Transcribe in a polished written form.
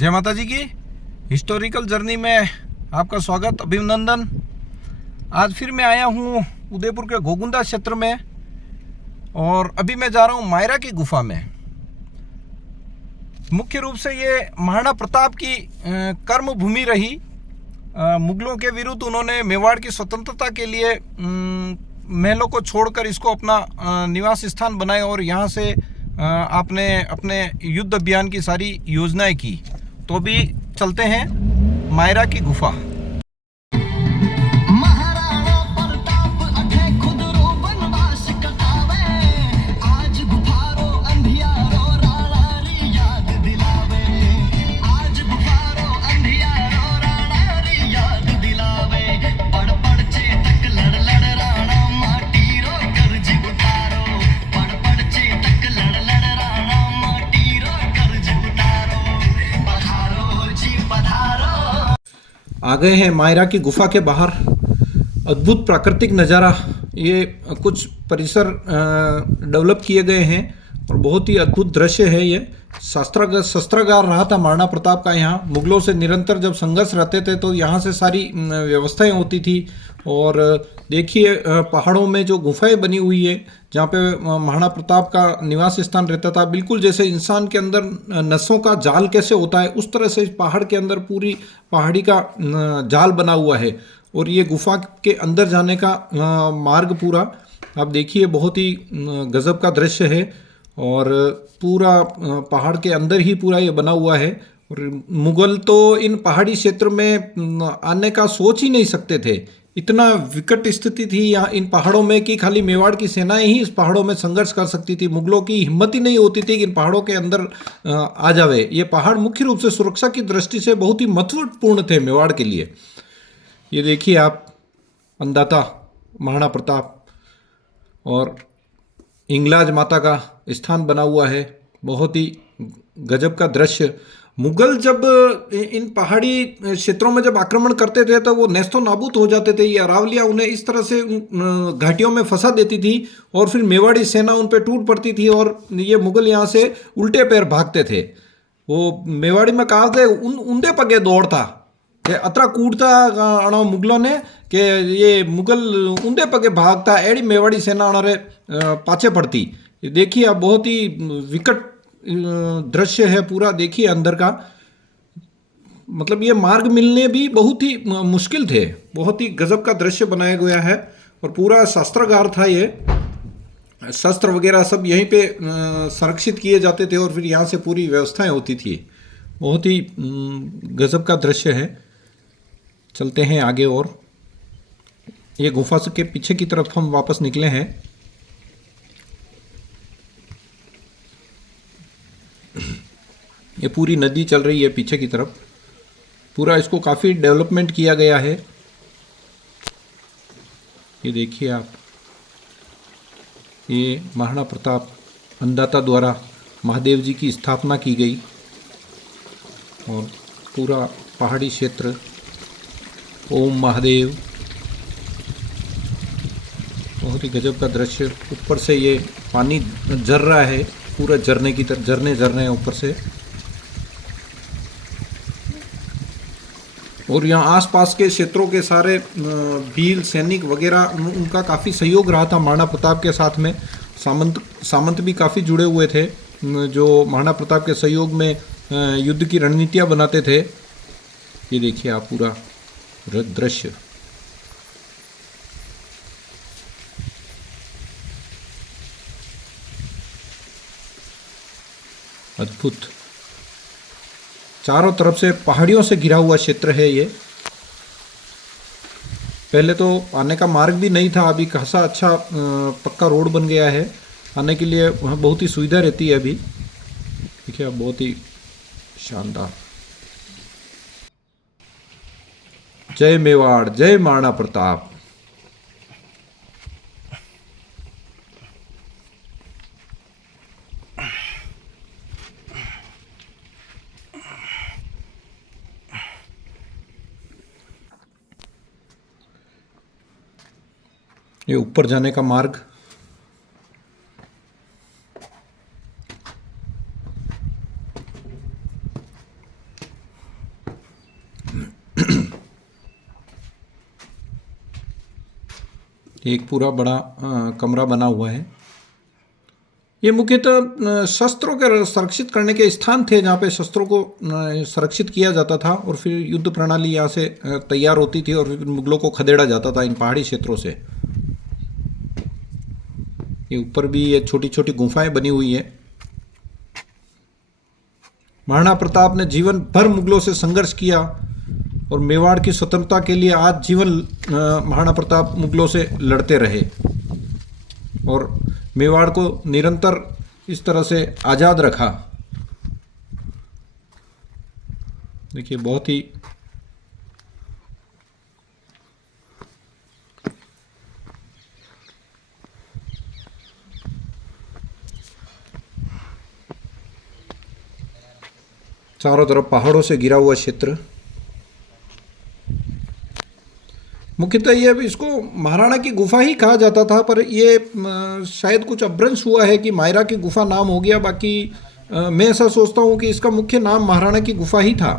जय माता जी की हिस्टोरिकल जर्नी में आपका स्वागत, अभिनंदन। आज फिर मैं आया हूँ उदयपुर के घोगुंदा क्षेत्र में और अभी मैं जा रहा हूँ मायरा की गुफा में। मुख्य रूप से ये महाराणा प्रताप की कर्म भूमि रही। मुगलों के विरुद्ध उन्होंने मेवाड़ की स्वतंत्रता के लिए महलों को छोड़कर इसको अपना निवास स्थान बनाया और यहाँ से आपने अपने युद्ध अभियान की सारी योजनाएं की। तो भी चलते हैं मायरा की गुफा। आ गए हैं मायरा की गुफा के बाहर। अद्भुत प्राकृतिक नज़ारा, ये कुछ परिसर डेवलप किए गए हैं और बहुत ही अद्भुत दृश्य है। ये शस्त्रागार रहा था महाराणा प्रताप का। यहाँ मुगलों से निरंतर जब संघर्ष रहते थे तो यहाँ से सारी व्यवस्थाएं होती थी। और देखिए पहाड़ों में जो गुफाएं बनी हुई है जहाँ पे महाराणा प्रताप का निवास स्थान रहता था, बिल्कुल जैसे इंसान के अंदर नसों का जाल कैसे होता है उस तरह से इस पहाड़ के अंदर पूरी पहाड़ी का जाल बना हुआ है। और ये गुफा के अंदर जाने का मार्ग पूरा आप देखिए, बहुत ही गजब का दृश्य है। और पूरा पहाड़ के अंदर ही पूरा ये बना हुआ है। और मुगल तो इन पहाड़ी क्षेत्र में आने का सोच ही नहीं सकते थे। इतना विकट स्थिति थी यहाँ इन पहाड़ों में कि खाली मेवाड़ की सेनाएं ही इस पहाड़ों में संघर्ष कर सकती थी। मुगलों की हिम्मत ही नहीं होती थी कि इन पहाड़ों के अंदर आ जावे। ये पहाड़ मुख्य रूप से सुरक्षा की दृष्टि से बहुत ही महत्वपूर्ण थे मेवाड़ के लिए। ये देखिए आप, अन्नदाता महाराणा प्रताप और हिंगलाज माता का स्थान बना हुआ है। बहुत ही गजब का दृश्य। मुगल जब इन पहाड़ी क्षेत्रों में जब आक्रमण करते थे तो वो नेस्तो नाबूद हो जाते थे। ये अरावलियाँ उन्हें इस तरह से घाटियों में फंसा देती थी और फिर मेवाड़ी सेना उन पर टूट पड़ती थी और ये मुगल यहाँ से उल्टे पैर भागते थे। वो मेवाड़ी में कहा थे उंदे पगे दौड़ता कि अतरा कूटता अणो मुगलों ने कि ये मुगल उंदे पगे भागता, एड़ी मेवाड़ी सेना अणारे पाछे पड़ती। देखिए अब बहुत ही विकट दृश्य है पूरा। देखिए अंदर का, मतलब ये मार्ग मिलने भी बहुत ही मुश्किल थे। बहुत ही गजब का दृश्य बनाया गया है और पूरा शस्त्रागार था। ये शस्त्र वगैरह सब यहीं पे संरक्षित किए जाते थे और फिर यहाँ से पूरी व्यवस्थाएं होती थी। बहुत ही गजब का दृश्य है। चलते हैं आगे। और ये गुफा के पीछे की तरफ हम वापस निकले हैं। ये पूरी नदी चल रही है पीछे की तरफ। पूरा इसको काफ़ी डेवलपमेंट किया गया है। ये देखिए आप, ये महाराणा प्रताप अन्नदाता द्वारा महादेव जी की स्थापना की गई और पूरा पहाड़ी क्षेत्र ओम महादेव। बहुत ही गजब का दृश्य। ऊपर से ये पानी झर रहा है, पूरा झरने की तरह झरने ऊपर से। और यहाँ आसपास के क्षेत्रों के सारे भील सैनिक वगैरह उनका काफ़ी सहयोग रहा था महाराणा प्रताप के साथ में। सामंत भी काफ़ी जुड़े हुए थे जो महाराणा प्रताप के सहयोग में युद्ध की रणनीतियाँ बनाते थे। ये देखिए आप पूरा दृश्य। अद्भुत। चारों तरफ से पहाड़ियों से घिरा हुआ क्षेत्र है ये। पहले तो आने का मार्ग भी नहीं था, अभी खासा अच्छा पक्का रोड बन गया है। आने के लिए वहाँ बहुत ही सुविधा रहती है अभी। देखिए आप, बहुत ही शानदार। जय मेवाड़, जय महाराणा प्रताप। ये ऊपर जाने का मार्ग। एक पूरा बड़ा कमरा बना हुआ है। ये मुख्यतः शस्त्रों के संरक्षित करने के स्थान थे जहाँ पे शस्त्रों को संरक्षित किया जाता था और फिर युद्ध प्रणाली यहाँ से तैयार होती थी और फिर मुगलों को खदेड़ा जाता था इन पहाड़ी क्षेत्रों से। ये ऊपर भी ये छोटी छोटी गुफाएं बनी हुई है। महाराणा प्रताप ने जीवन भर मुगलों से संघर्ष किया और मेवाड़ की स्वतंत्रता के लिए आज जीवन महाराणा प्रताप मुगलों से लड़ते रहे और मेवाड़ को निरंतर इस तरह से आज़ाद रखा। देखिए बहुत ही चारों तरफ पहाड़ों से घिरा हुआ क्षेत्र। मुख्यतः ये इसको महाराणा की गुफा ही कहा जाता था, पर ये शायद कुछ अपभ्रंश हुआ है कि मायरा की गुफा नाम हो गया। बाकी मैं ऐसा सोचता हूँ कि इसका मुख्य नाम महाराणा की गुफा ही था।